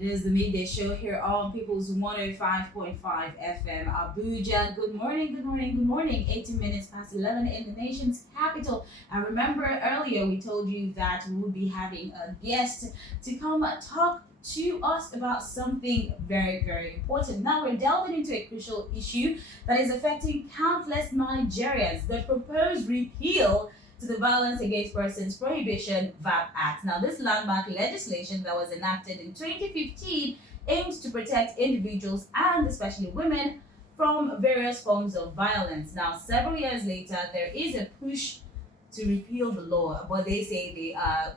It is the midday show here on People's 105.5 FM Abuja. Good morning, good morning, good morning. 18 minutes past 11 in the nation's capital. And remember earlier we told you that we will be having a guest to come talk to us about something very, very important. Now we're delving into a crucial issue that is affecting countless Nigerians, the proposed repeal to the Violence Against Persons Prohibition VAPP Act. Now, this landmark legislation that was enacted in 2015 aims to protect individuals and especially women from various forms of violence. Now, several years later, there is a push to repeal the law, but they say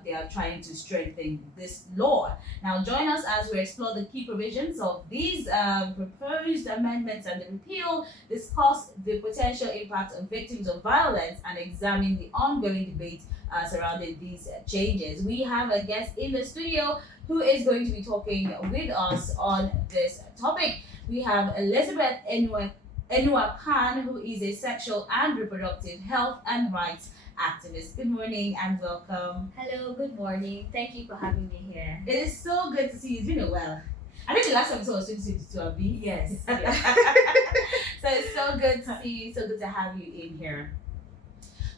they are trying to strengthen this law. Now, join us as we explore the key provisions of these proposed amendments and the repeal, discuss the potential impact on victims of violence, and examine the ongoing debate surrounding these changes. We have a guest in the studio who is going to be talking with us on this topic. We have Elizabeth Enu Akan, who is a sexual and reproductive health and rights activist. Good morning and welcome. Hello, good morning. Thank you for having me here. It is so good to see you. It's been a while. I think the last time we saw was 2022, Abby. Yes. So it's so good to see you. So good to have you in here.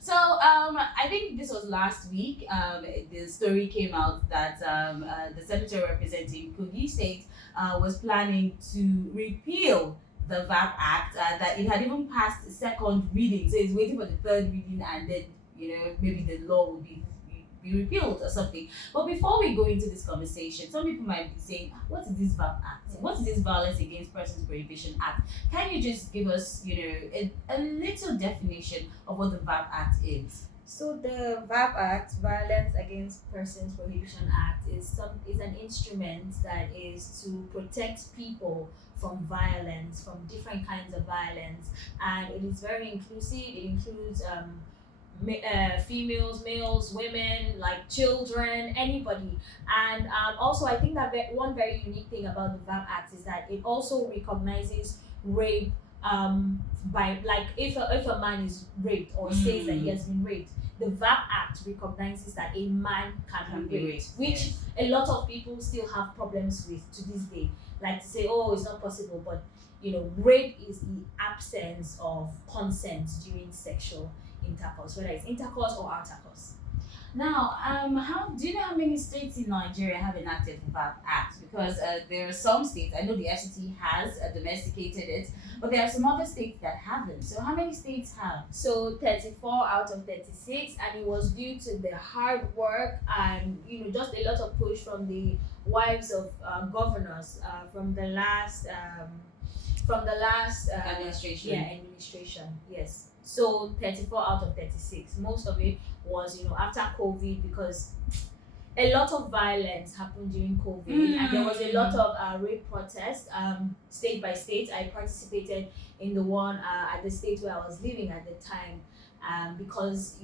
So I think this was last week. The story came out that the senator representing Kogi State was planning to repeal the VAPP Act. That it had even passed second reading, so it's waiting for the third reading, and then maybe the law will be repealed or something. But before we go into this conversation, some people might be saying, what is this VAPP Act? What is this Violence Against Persons Prohibition Act? Can you just give us, a little definition of what the VAPP Act is? So the VAPP Act, Violence Against Persons Prohibition Act, is an instrument that is to protect people from violence, from different kinds of violence, and it is very inclusive. It includes females, males, women, like children, anybody. And also, I think that one very unique thing about the VAPP Act is that it also recognizes rape by, like, if a man is raped or says that he has been raped, the VAPP Act recognizes that a man can be raped, which a lot of people still have problems with to this day. Like to say, oh, it's not possible, but rape is the absence of consent during sexual intercourse, whether it's intercourse or intercourse. Now, how do you know how many states in Nigeria have enacted the VAPP Act? Because there are some states, I know the FCT has domesticated it, but there are some other states that haven't. So how many states have? So 34 out of 36, and it was due to the hard work and just a lot of push from the wives of governors from the last administration. Administration. Yes. So 34 out of 36. Most of it was, after COVID, because a lot of violence happened during COVID, and there was a lot of rape protests, state by state. I participated in the one at the state where I was living at the time, because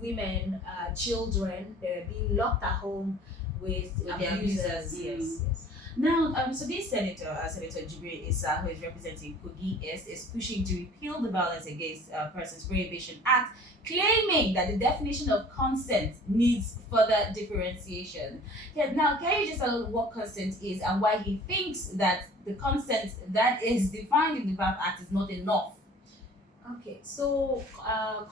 women, children, they were being locked at home with abusers. Yes. Now, so this Senator Jibrin Isah, who is representing Kogi East, is pushing to repeal the Violence Against Persons Prohibition Act, claiming that the definition of consent needs further differentiation. Now, can you just tell us what consent is and why he thinks that the consent that is defined in the VAPP Act is not enough? Okay, so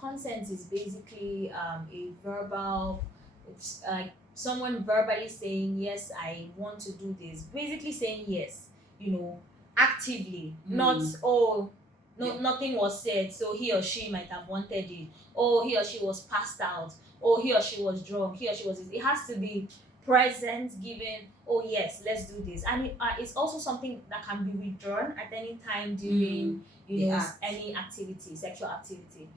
consent is basically a verbal, it's like someone verbally saying, yes, I want to do this. Basically saying yes, actively, not, nothing was said, so he or she might have wanted it, or he or she was passed out, or he or she was drunk, it has to be present, given, oh yes, let's do this. And it's also something that can be withdrawn at any time during, any activity, sexual activity.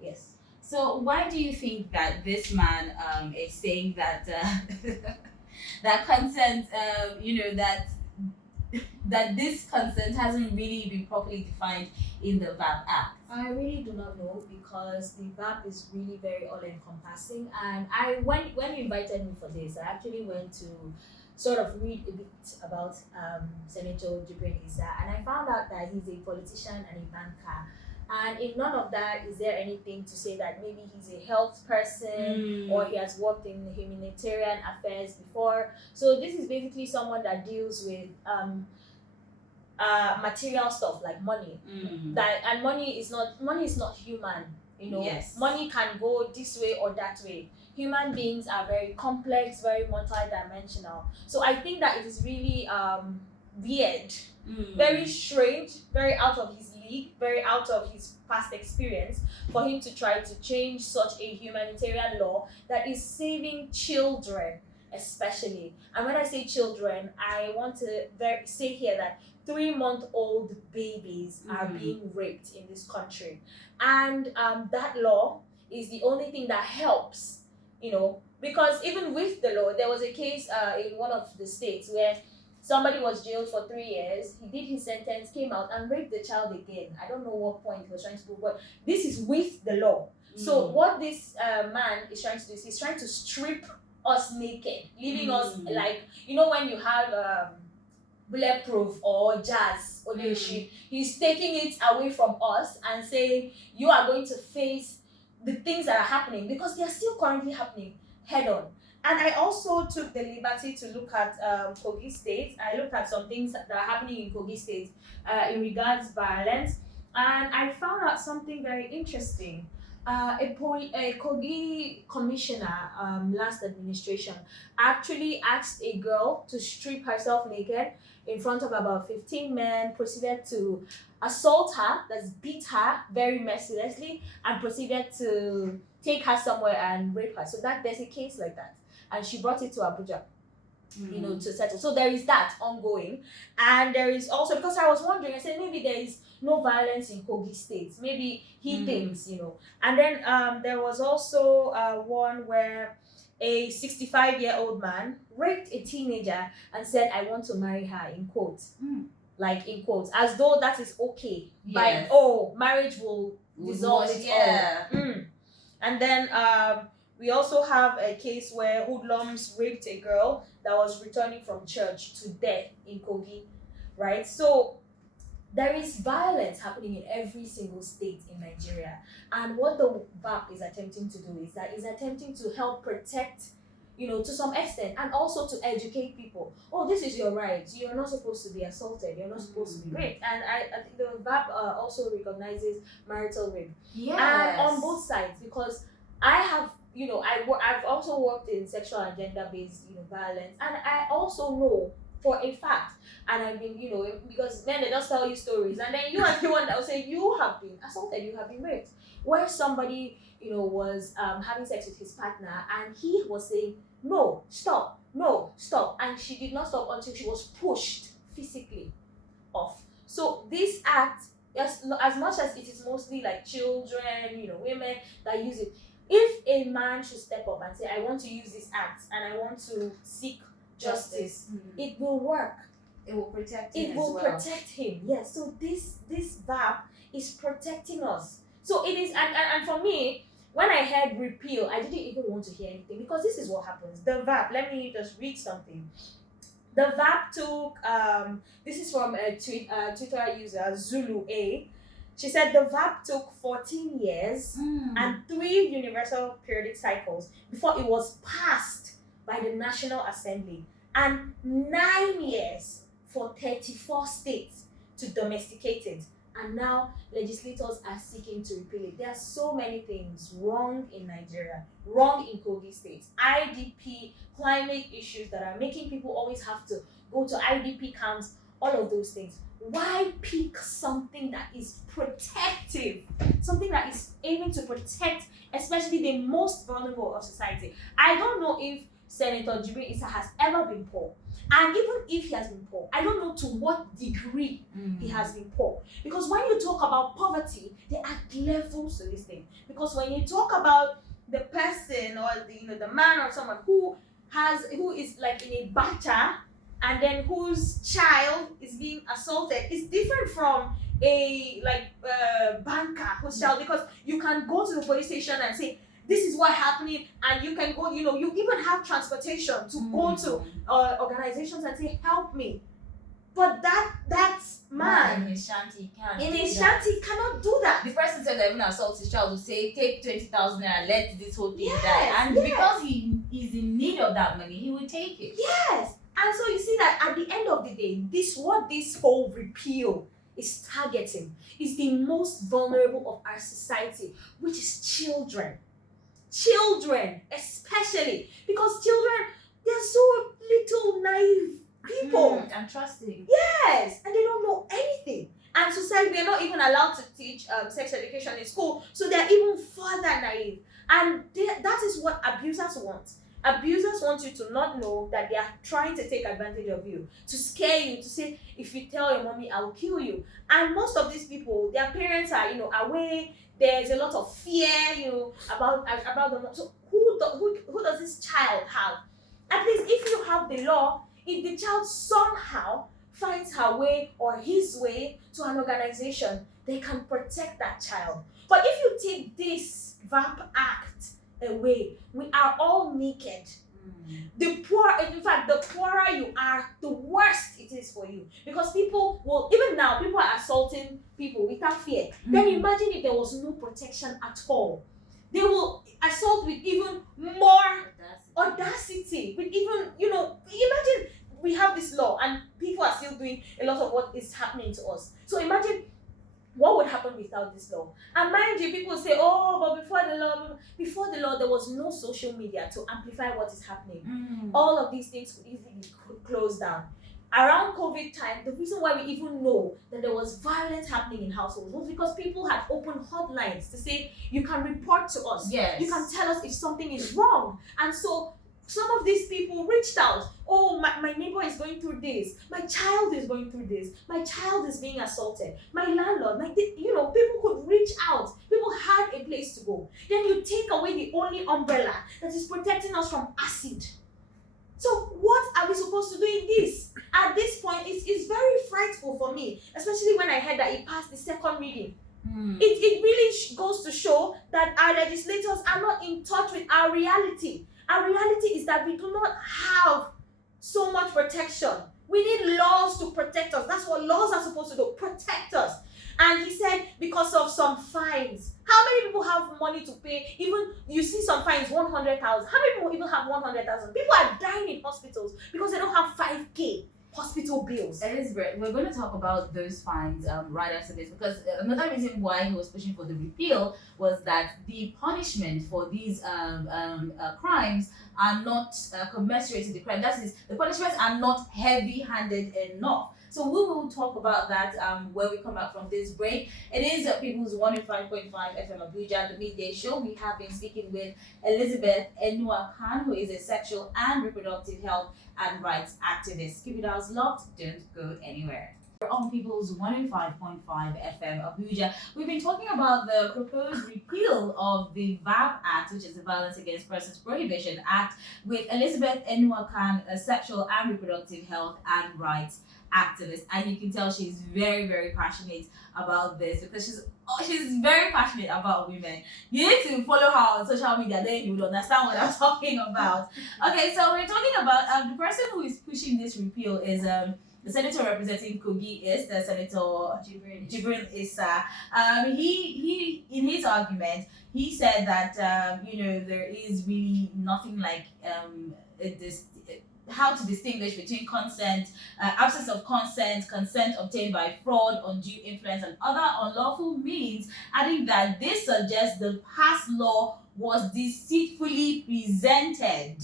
Yes. So why do you think that this man is saying that that consent, that this consent hasn't really been properly defined in the VAPP Act? I really do not know, because the VAPP is really very all-encompassing. And when you invited me for this, I actually went to sort of read a bit about Senator Jibrin Isah, and I found out that he's a politician and a banker. And in none of that is there anything to say that maybe he's a health person or he has worked in humanitarian affairs before. So this is basically someone that deals with material stuff like money. And money is not human. Yes. Money can go this way or that way. Human beings are very complex, very multi-dimensional. So I think that it is really weird, very strange, very out of his league, very out of his past experience for him to try to change such a humanitarian law that is saving children, especially. And when I say children, I want to say here that 3-month-old babies are being raped in this country. And that law is the only thing that helps, because even with the law, there was a case in one of the states where somebody was jailed for 3 years. He did his sentence, came out and raped the child again. I don't know what point he was trying to do, but this is with the law. So what this man is trying to do is he's trying to strip us naked, leaving us like, when you have bulletproof or jazz or shit, he's taking it away from us and saying you are going to face the things that are happening, because they are still currently happening head on. And I also took the liberty to look at Kogi State. I looked at some things that are happening in Kogi State in regards to violence, and I found out something very interesting. A Kogi commissioner last administration actually asked a girl to strip herself naked in front of about 15 men, proceeded to assault her, that's beat her very mercilessly, and proceeded to take her somewhere and rape her. So that there's a case like that. And she brought it to Abuja, to settle. So there is that ongoing. And there is also, because I was wondering, I said maybe there is no violence in Kogi State. Maybe he thinks, And then there was also one where a 65-year-old man raped a teenager and said, "I want to marry her," in quotes. Like in quotes, as though that is okay. Yes. Marriage will dissolve it all. And then we also have a case where hoodlums raped a girl that was returning from church to death in Kogi, right? So there is violence happening in every single state in Nigeria. And what the VAPP is attempting to do is that it's attempting to help protect, to some extent, and also to educate people. Oh, this is your right. You're not supposed to be assaulted. You're not supposed to be raped. And I think the VAPP also recognizes marital rape. Yes. And on both sides, because I have, I've also worked in sexual and gender-based, violence, and I also know for a fact, and I've been, because then they just tell you stories, and then you are the one that will say you have been assaulted, you have been raped, where somebody, was having sex with his partner, and he was saying, no, stop, and she did not stop until she was pushed physically off. So this act, as much as it is mostly like children, women that use it, if a man should step up and say, I want to use this act and I want to seek justice, it will work. It will protect him. It will protect him. Yes. So this VAPP is protecting us. So it is, and for me, when I heard repeal, I didn't even want to hear anything, because this is what happens. The VAPP, let me just read something. The VAPP took, this is from a Twitter user, Zulu A. She said the VAPP took 14 years and 3 universal periodic cycles before it was passed by the National Assembly, and 9 years for 34 states to domesticate it. And now legislators are seeking to repeal it. There are so many things wrong in Nigeria, wrong in Kogi State, IDP, climate issues that are making people always have to go to IDP camps, all of those things. Why pick something that is protective, something that is aiming to protect especially the most vulnerable of society? I don't know if Senator Jibrin Isah has ever been poor. And even if he has been poor, I don't know to what degree he has been poor. Because when you talk about poverty, there are levels to this thing. Because when you talk about the person or the man or someone who is like in a bacha, and then whose child is being assaulted, is different from a banker whose child, because you can go to the police station and say, this is what happening, and you can go, you even have transportation to go to organizations and say, help me. But that man in his shanty can't. in do his that. shanty cannot do that. The person said that even assault his child will say, take 20,000 and let this whole thing Yes, die. And yes. because he is in need of that money, he will take it. Yes. And so you see that at the end of the day, this whole repeal is targeting is the most vulnerable of our society, which is children. Children, especially because children, they're so little naive people. And trusting. Yes, and they don't know anything. And society, they're not even allowed to teach sex education in school, so they're even further naive. And that is what abusers want. Abusers want you to not know that they are trying to take advantage of you, to scare you, to say, if you tell your mommy, I will kill you. And most of these people, their parents are, away. There's a lot of fear, about them. So who does this child have? At least if you have the law, if the child somehow finds her way or his way to an organization, they can protect that child. But if you take this VAPP Act away, we are all naked. The poor, in fact, the poorer you are, the worse it is for you. Because people are assaulting people without fear. Then imagine if there was no protection at all. They will assault with even more audacity. With even, imagine we have this law and people are still doing a lot of what is happening to us. So imagine what would happen without this law. And mind you, people say, but before the law, there was no social media to amplify what is happening. All of these things could easily be closed down. Around COVID time, the reason why we even know that there was violence happening in households was because people had opened hotlines to say, you can report to us. Yes. You can tell us if something is wrong. And so some of these people reached out. My neighbor is going through this. My child is going through this. My child is being assaulted. My landlord, people could reach out. People had a place to go. Then you take away the only umbrella that is protecting us from acid. So what are we supposed to do in this? At this point, it's very frightful for me, especially when I heard that it passed the second reading. It really goes to show that our legislators are not in touch with our reality. Our reality is that we do not have so much protection. We need laws to protect us. That's what laws are supposed to do, protect us. And he said because of some fines. How many people have money to pay? Even you see some fines, 100,000. How many people even have 100,000? People are dying in hospitals because they don't have 5K hospital bills. Elizabeth, we're going to talk about those fines right after this, because another reason why he was pushing for the repeal was that the punishment for these crimes are not commensurate to the crime. That is, the punishments are not heavy-handed enough. So we will talk about that when we come back from this break. It is People's 105.5 FM Abuja, the midday show. We have been speaking with Elizabeth Enu Akan, who is a sexual and reproductive health and rights activist. Keep it house locked, don't go anywhere. We're on People's 105.5 FM Abuja. We've been talking about the proposed repeal of the VAPP Act, which is the Violence Against Persons Prohibition Act, with Elizabeth Enu Akan, a sexual and reproductive health and rights activist, and you can tell she's very, very passionate about this, because she's very passionate about women. You need to follow her on social media, then you would understand what I'm talking about. Okay, so we're talking about the person who is pushing this repeal is the senator representing Kogi East, the Senator Jibrin Isah. He in his argument, he said that there is really nothing like how to distinguish between consent, absence of consent, consent obtained by fraud, undue influence, and other unlawful means, adding that this suggests the past law was deceitfully presented.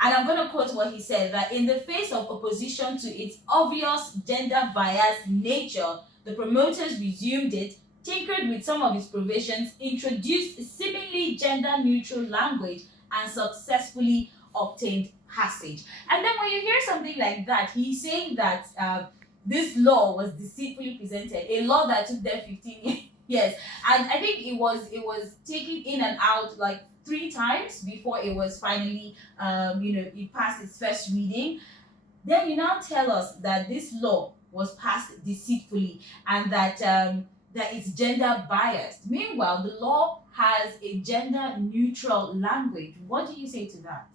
And I'm going to quote what he said, that in the face of opposition to its obvious gender-biased nature, the promoters resumed it, tinkered with some of its provisions, introduced seemingly gender-neutral language, and successfully obtained passage. And then when you hear something like that, he's saying that this law was deceitfully presented, a law that took them 15 years. And I think it was taken in and out like 3 times before it was finally, it passed its first reading. Then you now tell us that this law was passed deceitfully and that it's gender biased. Meanwhile, the law has a gender neutral language. What do you say to that?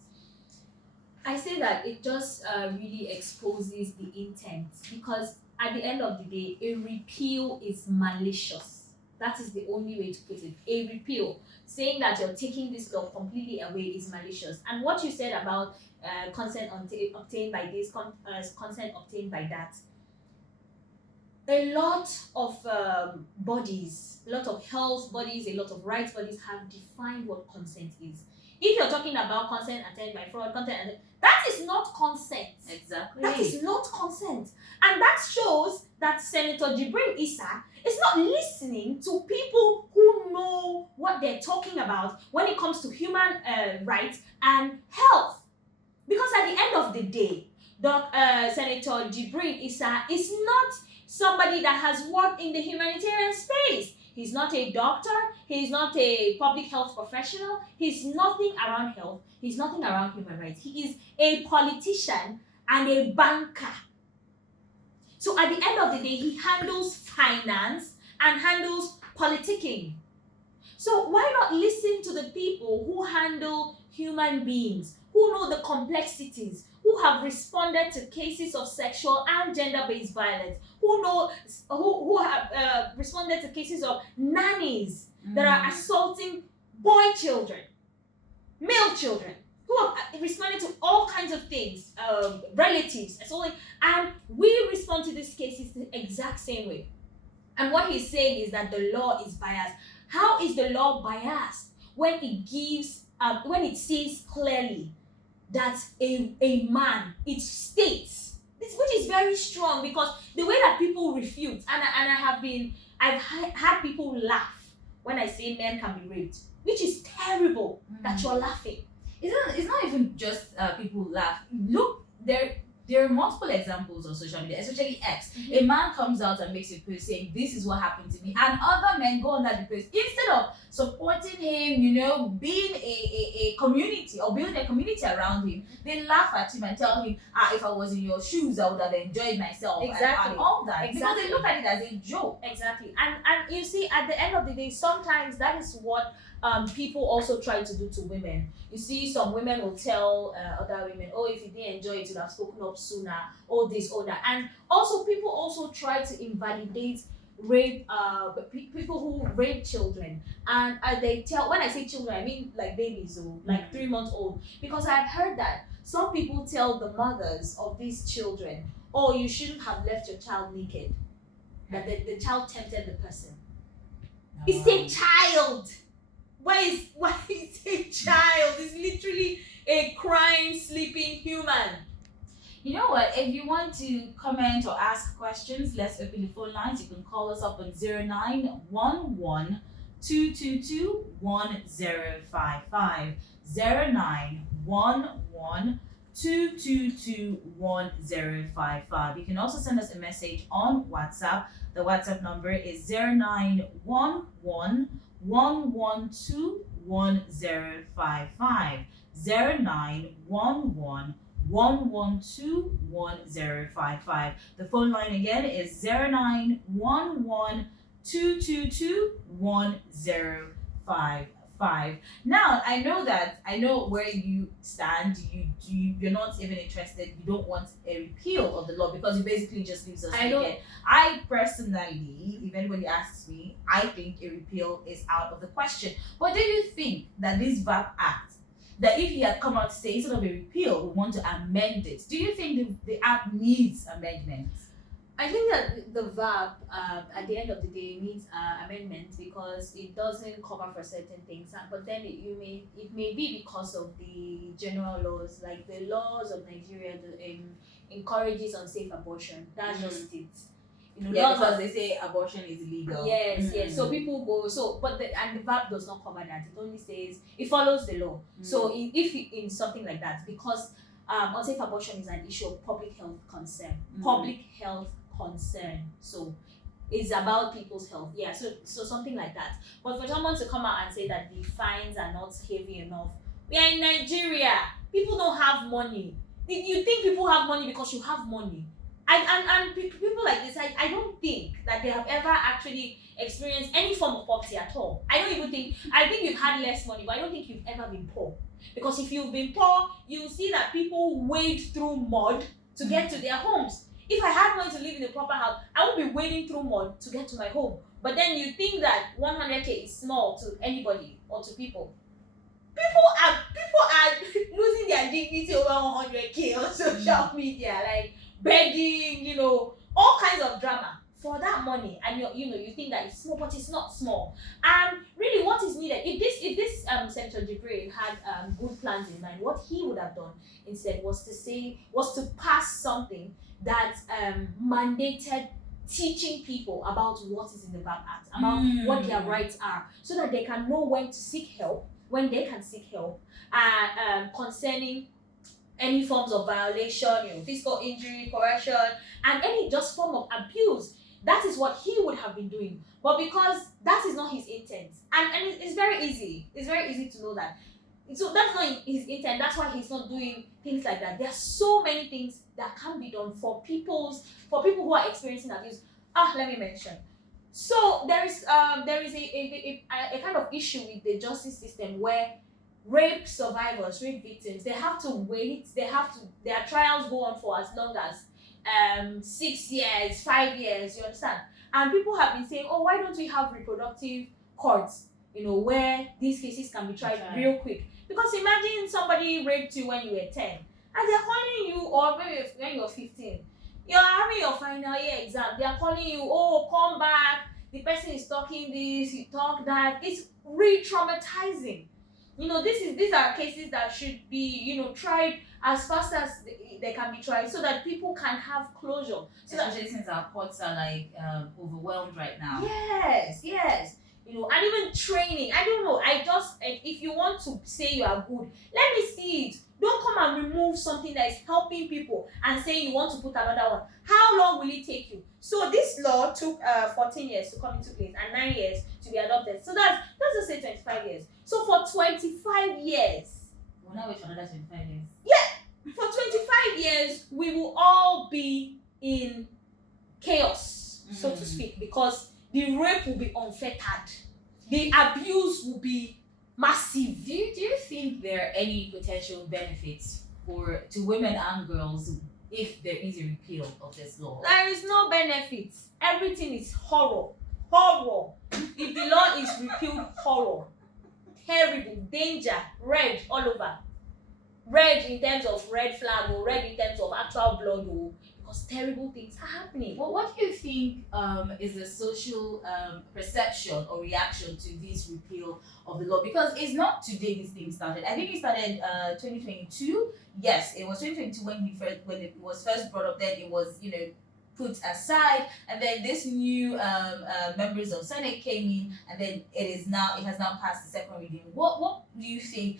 I say that it just really exposes the intent, because at the end of the day, a repeal is malicious. That is the only way to put it. A repeal, saying that you're taking this law completely away, is malicious. And what you said about consent obtained by this, consent obtained by that, a lot of bodies, a lot of health bodies, a lot of rights bodies have defined what consent is. If you're talking about consent obtained by fraud, that is not consent. Exactly. That is not consent. And that shows that Senator Jibrin Isah is not listening to people who know what they're talking about when it comes to human rights and health. Because at the end of the day, Senator Jibrin Isah is not somebody that has worked in the humanitarian space. He's not a doctor. He's not a public health professional. He's nothing around health. He's nothing around human rights. He is a politician and a banker. So at the end of the day, he handles finance and handles politicking. So why not listen to the people who handle human beings, who know the complexities, who have responded to cases of sexual and gender-based violence, who have responded to cases of nannies that are assaulting boy children, male children, who have responded to all kinds of things, relatives, and we respond to these cases the exact same way. And what he's saying is that the law is biased. How is the law biased when it gives, when it says clearly that a man, it states, which is very strong, because the way that people refute, I've had people laugh when I say men can be raped, which is terrible that you're laughing. It's not even just people who laugh. Look, there are multiple examples on social media, especially X. A man comes out and makes a post saying, "This is what happened to me," and other men go on that post, instead of supporting him, being a community or building a community around him, they laugh at him and tell him, "If I was in your shoes, I would have enjoyed myself." Exactly. And all that. Exactly. Because they look at it as a joke. Exactly. And you see, at the end of the day, sometimes that is what people also try to do to women. You see, some women will tell other women, "Oh, if you didn't enjoy it, you'd have spoken up sooner," all this, all that. And also, people also try to invalidate rape, people who rape children. And when I say children, I mean like babies, or like 3 months old. Because I've heard that some people tell the mothers of these children, "Oh, you shouldn't have left your child naked." That the child tempted the person. It's a child. Why is a child? It's literally a crying, sleeping human. You know what? If you want to comment or ask questions, let's open the phone lines. You can call us up on 0911 222 1055. 0911 222 1055. You can also send us a message on WhatsApp. The WhatsApp number is 0911 112 1055. 0911 112 1055. The phone line again is 0911 222 1055. Now, I know where you stand. You're not even interested. You don't want a repeal of the law because it basically just leaves us naked. I personally, if anybody asks me, I think a repeal is out of the question. But do you think that this VAPP Act, that if he had come out to say instead of a repeal, we want to amend it, do you think the Act needs amendments? I think that the VAPP, at the end of the day, needs amendments because it doesn't cover for certain things. But then it may be because of the general laws, like the laws of Nigeria encourages unsafe abortion. That's just it. Because they say abortion is illegal. Yes. So people go. And the VAPP does not cover that. It only says it follows the law. So if in something like that, because unsafe abortion is an issue of public health concern. Public health concern. So it's about people's health. Yeah. So something like that. But for someone to come out and say that the fines are not heavy enough, we are in Nigeria. People don't have money. You think people have money because you have money. And people like this, I don't think that they have ever actually experienced any form of poverty at all. I think you've had less money, but I don't think you've ever been poor. Because if you've been poor, you'll see that people wade through mud to get to their homes. If I had money to live in a proper house, I won't be wading through mud to get to my home. But then you think that 100k is small to anybody or to people. People are losing their dignity over 100k on social media, like begging, you know, all kinds of drama for that money, and you think that it's small, but it's not small. And really, what is needed, if this Senator Jibrin had good plans in mind, what he would have done instead was to pass something that mandated teaching people about what is in the VAPP Act, about what their rights are, so that they can know when to seek help, when they can seek help, concerning any forms of violation, physical injury, coercion, and any just form of abuse. That is what he would have been doing. But because that is not his intent, and it's very easy. It's very easy to know that. So that's not his intent. That's why he's not doing things like that. There are so many things that can be done for people who are experiencing abuse. Let me mention. So there is a kind of issue with the justice system where rape survivors, rape victims, they have to wait. Their trials go on for as long as 6 years, 5 years. You understand? And people have been saying, oh, why don't we have reproductive courts? Where these cases can be tried real quick. Because imagine somebody raped you when you were 10, and they're calling you, or maybe when you're 15, you're having your final year exam, they're calling you, oh, come back, the person is talking this, you talk that. It's re-traumatizing. These are cases that should be, tried as fast as they can be tried, so that people can have closure. Especially since our courts are overwhelmed right now. Yes. And even training. I don't know. If you want to say you are good, let me see it. Don't come and remove something that is helping people and say you want to put another one. How long will it take you? So this law took 14 years to come into place and 9 years to be adopted. So let's just say 25 years. So for 25 years. We'll not wait for another 25 years. Yeah. For 25 years, we will all be in chaos, so to speak, because the rape will be unfettered. The abuse will be massive. Do you think there are any potential benefits to women and girls if there is a repeal of this law? There is no benefit. Everything is horror. Horror. If the law is repealed, horror. Terrible. Danger. Red all over. Red in terms of red flag, or red in terms of actual blood, or because terrible things are happening. Well, what do you think is the social perception or reaction to this repeal of the law? Because it's not today this thing started. I think it started 2022. Yes, it was 2022 when it was first brought up. Then it was put aside, and then this new members of Senate came in, and then it has now passed the second reading. What do you think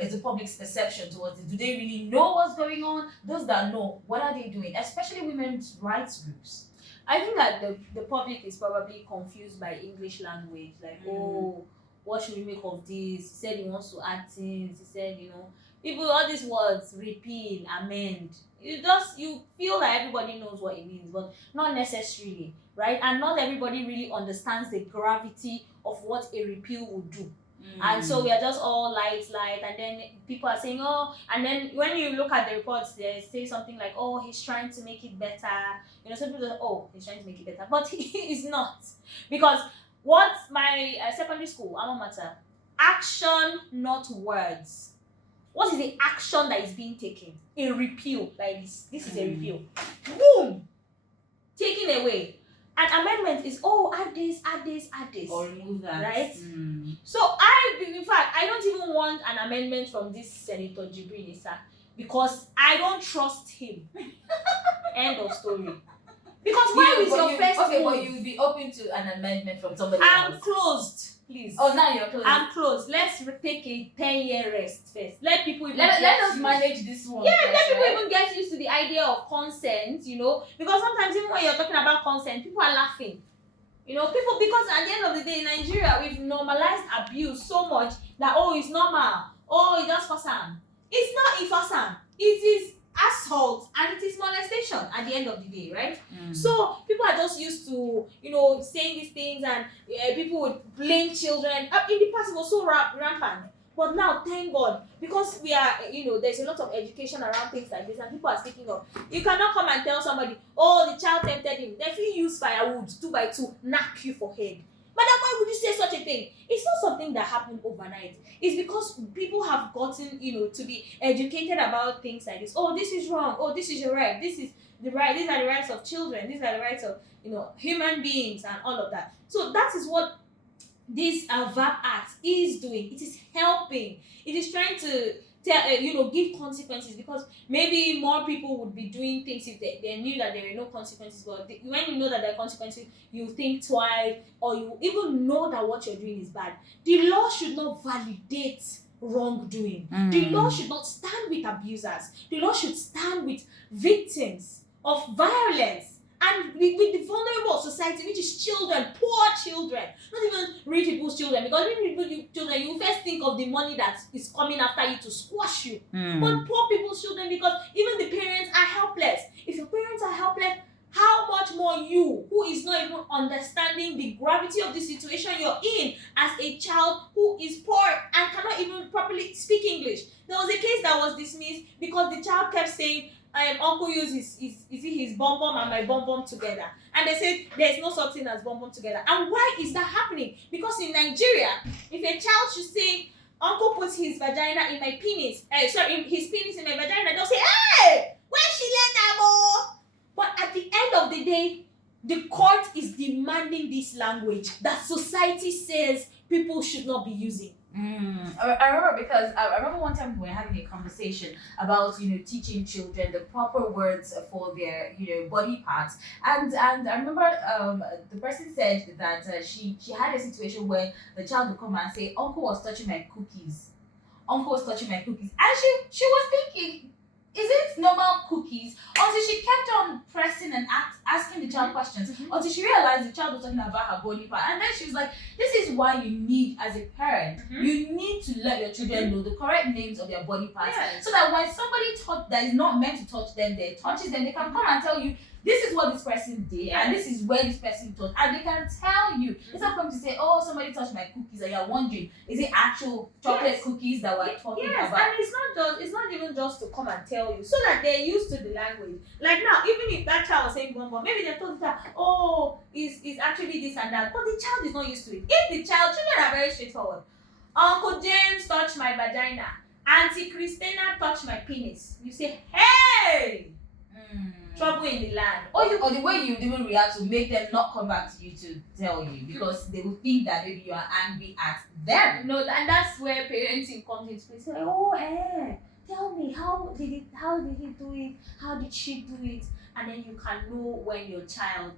is the public's perception towards it? Do they really know what's going on? Those that know, what are they doing? Especially women's rights groups. I think that the public is probably confused by English language. Like, oh, what should we make of this? He said he wants to add things. He said, people, all these words, repeal, amend. You feel that everybody knows what it means, but not necessarily, right? And not everybody really understands the gravity of what a repeal would do. And so we are just all light, and then people are saying, oh, and then when you look at the reports, they say something like, oh, he's trying to make it better. Some people say, oh, he's trying to make it better, but he is not. Because what my secondary school, alma mater, action, not words. What is the action that is being taken? A repeal, like this. This is a repeal. Boom! Taken away. An amendment is, oh, add this. Or remove that. Right? So in fact, I don't even want an amendment from this Senator Jibrin, because I don't trust him. End of story. Because where is your first Okay, move? but you would be open to an amendment from somebody I'm else. closed, please. Oh, now you're closed. I'm closed. Let's take a 10-year rest first. Let people even Let get us used. manage this one. Yeah, first, let people right? even get used to the idea of consent, because sometimes even when you're talking about consent, people are laughing. People, because at the end of the day in Nigeria, we've normalized abuse so much that, oh, it's normal. Oh, it's just fasan. It's not fasan. It is assault and it is molestation at the end of the day, right? So people are just used to, saying these things, and people would blame children. In the past, it was so rampant. But now, thank God, because we are, there's a lot of education around things like this, and people are speaking up. You cannot come and tell somebody, oh, the child tempted him. They will use firewood 2 by 2, knock you for head. Madam, why would you say such a thing? It's not something that happened overnight. It's because people have gotten, to be educated about things like this. Oh, this is wrong. Oh, this is your right. This is the right. These are the rights of children. These are the rights of, human beings and all of that. So that is what this VAPP Act is doing. It is helping. It is trying to give consequences, because maybe more people would be doing things if they knew that there were no consequences. But when you know that there are consequences, you think twice, or you even know that what you're doing is bad. The law should not validate wrongdoing. The law should not stand with abusers. The law should stand with victims of violence. And with the vulnerable of society, which is children, poor children, not even rich people's children, because rich people's children, you first think of the money that is coming after you to squash you. But poor people's children, because even the parents are helpless. If your parents are helpless, how much more you, who is not even understanding the gravity of the situation you're in as a child who is poor and cannot even properly speak English. There was a case that was dismissed because the child kept saying, uncle used his bum bum and my bum bum together, and they said there's no such thing as bum bum together. And why is that happening? Because in Nigeria, if a child should say uncle puts his vagina in my penis, his penis in my vagina, they'll say, hey, where she learn that more? But at the end of the day, the court is demanding this language that society says people should not be using. I remember, because I remember one time we were having a conversation about teaching children the proper words for their body parts, and I remember the person said that she had a situation where the child would come and say, uncle was touching my cookies, and she was thinking, is it normal cookies? Until she kept on pressing and asking the child questions, until she realized the child was talking about her body part. And then she was like, this is why you need, as a parent, you need to let your children know the correct names of their body parts. Yes. So that when somebody that is not meant to touch them, touches them, they can come and tell you, this is what this person did, and this is where this person touched, and they can tell you. It's not going to say, oh, somebody touched my cookies, and you're wondering, is it actual chocolate cookies that we're talking about? And it's not even just to come and tell you, so that they're used to the language. Like now, even if that child was saying bum bum, maybe they told the child, oh, it's actually this and that, but the child is not used to it. If the child, children are very straightforward. Uncle James touched my vagina, Auntie Christina touched my penis. You say, hey! Trouble in the land. Or the way you even react to make them not come back to you to tell you, because they will think that maybe you are angry at them. No, and that's where parenting comes into play. So, tell me, how did he do it? How did she do it? And then you can know when your child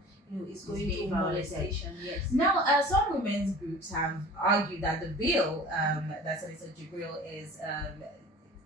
is going through molestation. Yes. Now, some women's groups have argued that the bill that Isah Jibrin is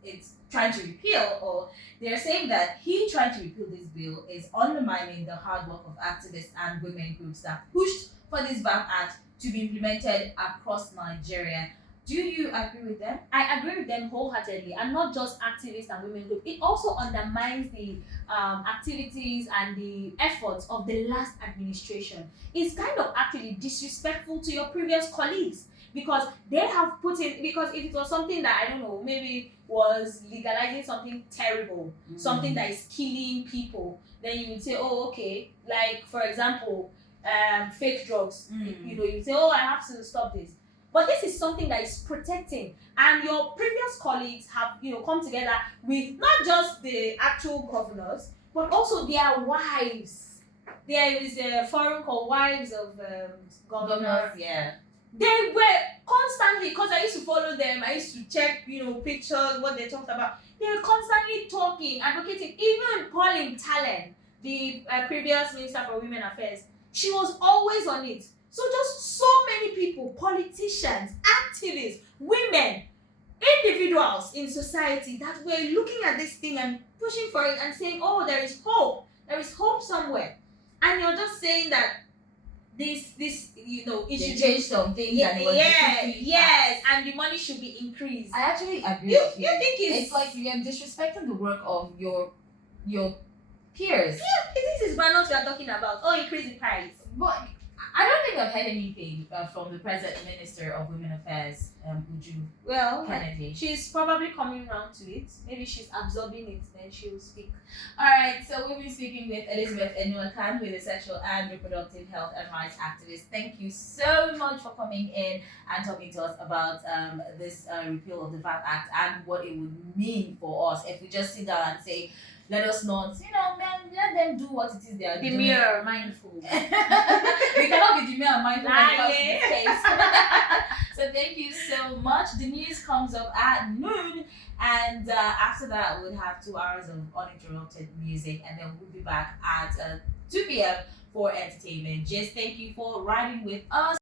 it's trying to repeal, or they're saying that he trying to repeal this bill is undermining the hard work of activists and women groups that pushed for this VAPP Act to be implemented across Nigeria. Do you agree with them? I agree with them wholeheartedly, and not just activists and women groups. It also undermines the activities and the efforts of the last administration. It's kind of actually disrespectful to your previous colleagues, because they have put in, because if it was something that, I don't know, maybe was legalizing something terrible, something that is killing people, then you would say, oh, okay, like for example, fake drugs, you would say, oh, I have to stop this. But this is something that is protecting, and your previous colleagues have come together with not just the actual governors, but also their wives. There is a forum called Wives of Governors. Yeah. They were constantly, because I used to follow them, I used to check, pictures, what they talked about. They were constantly talking, advocating, even Pauline Tallen, the previous Minister for Women Affairs. She was always on it. So just so many people, politicians, activists, women, individuals in society that were looking at this thing and pushing for it and saying, oh, there is hope somewhere. And you're just saying that this it should change some things. Yes, and the money should be increased. I actually agree with you. You think it's like you are disrespecting the work of your peers. Yeah, this is what we are talking about. Oh, increase the price. But I don't think I've heard anything from the present Minister of Women Affairs, Uju Well, Kennedy. she's probably coming round to it. Maybe she's absorbing it, then she'll speak. All right, so we'll be speaking with Elizabeth Enu Akan, who is a sexual and reproductive health and rights activist. Thank you so much for coming in and talking to us about this repeal of the VAPP Act and what it would mean for us if we just sit down and say, let us not, man, let them do what it is they are doing. Demure, mindful. We cannot be demure and mindful when it comes to this case. So thank you so much. The news comes up at noon, and after that we'll have 2 hours of uninterrupted music, and then we'll be back at 2 p.m. for entertainment. Just thank you for riding with us.